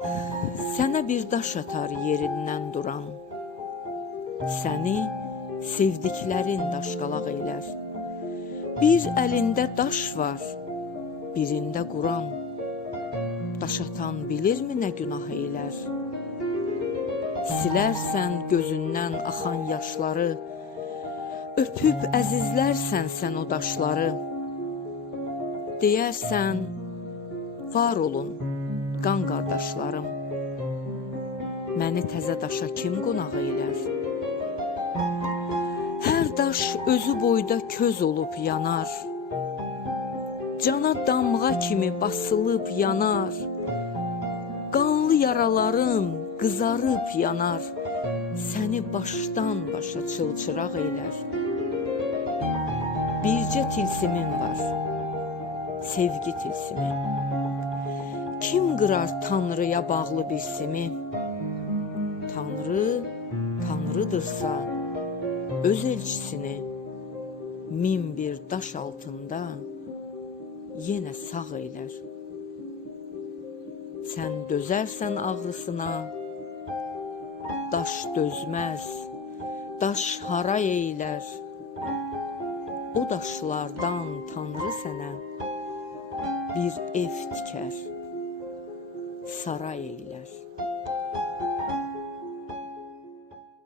Sənə bir daş atar yerindən duran. Səni sevdiklərin daşqalaq eylər. Bir əlində daş var, birində Quran. Daş atan bilirmi nə günah eylər? Silərsən gözündən axan yaşları, öpüb əzizlərsən sən o daşları. Deyərsən, var olun, qan qardaşlarım. Məni təzə daşa kim qonaq eylər? Hər daş özü boyda köz olub yanar. Cana damğa kimi basılıb yanar. Qanlı yaraların qızarıb yanar. Səni başdan başa çılçıraq eylər. Bircə tilsimin var. Sevgi tilsimi. Kim qırar Tanrıya bağlı bir simi? Tanrı Tanrıdırsa öz elçisini min bir daş altında yenə sağ eylər. Sən dözərsən ağrısına, daş dözməz, daş haray eylər. O daşlardan Tanrı sənə bir ev tikər, saray eylər.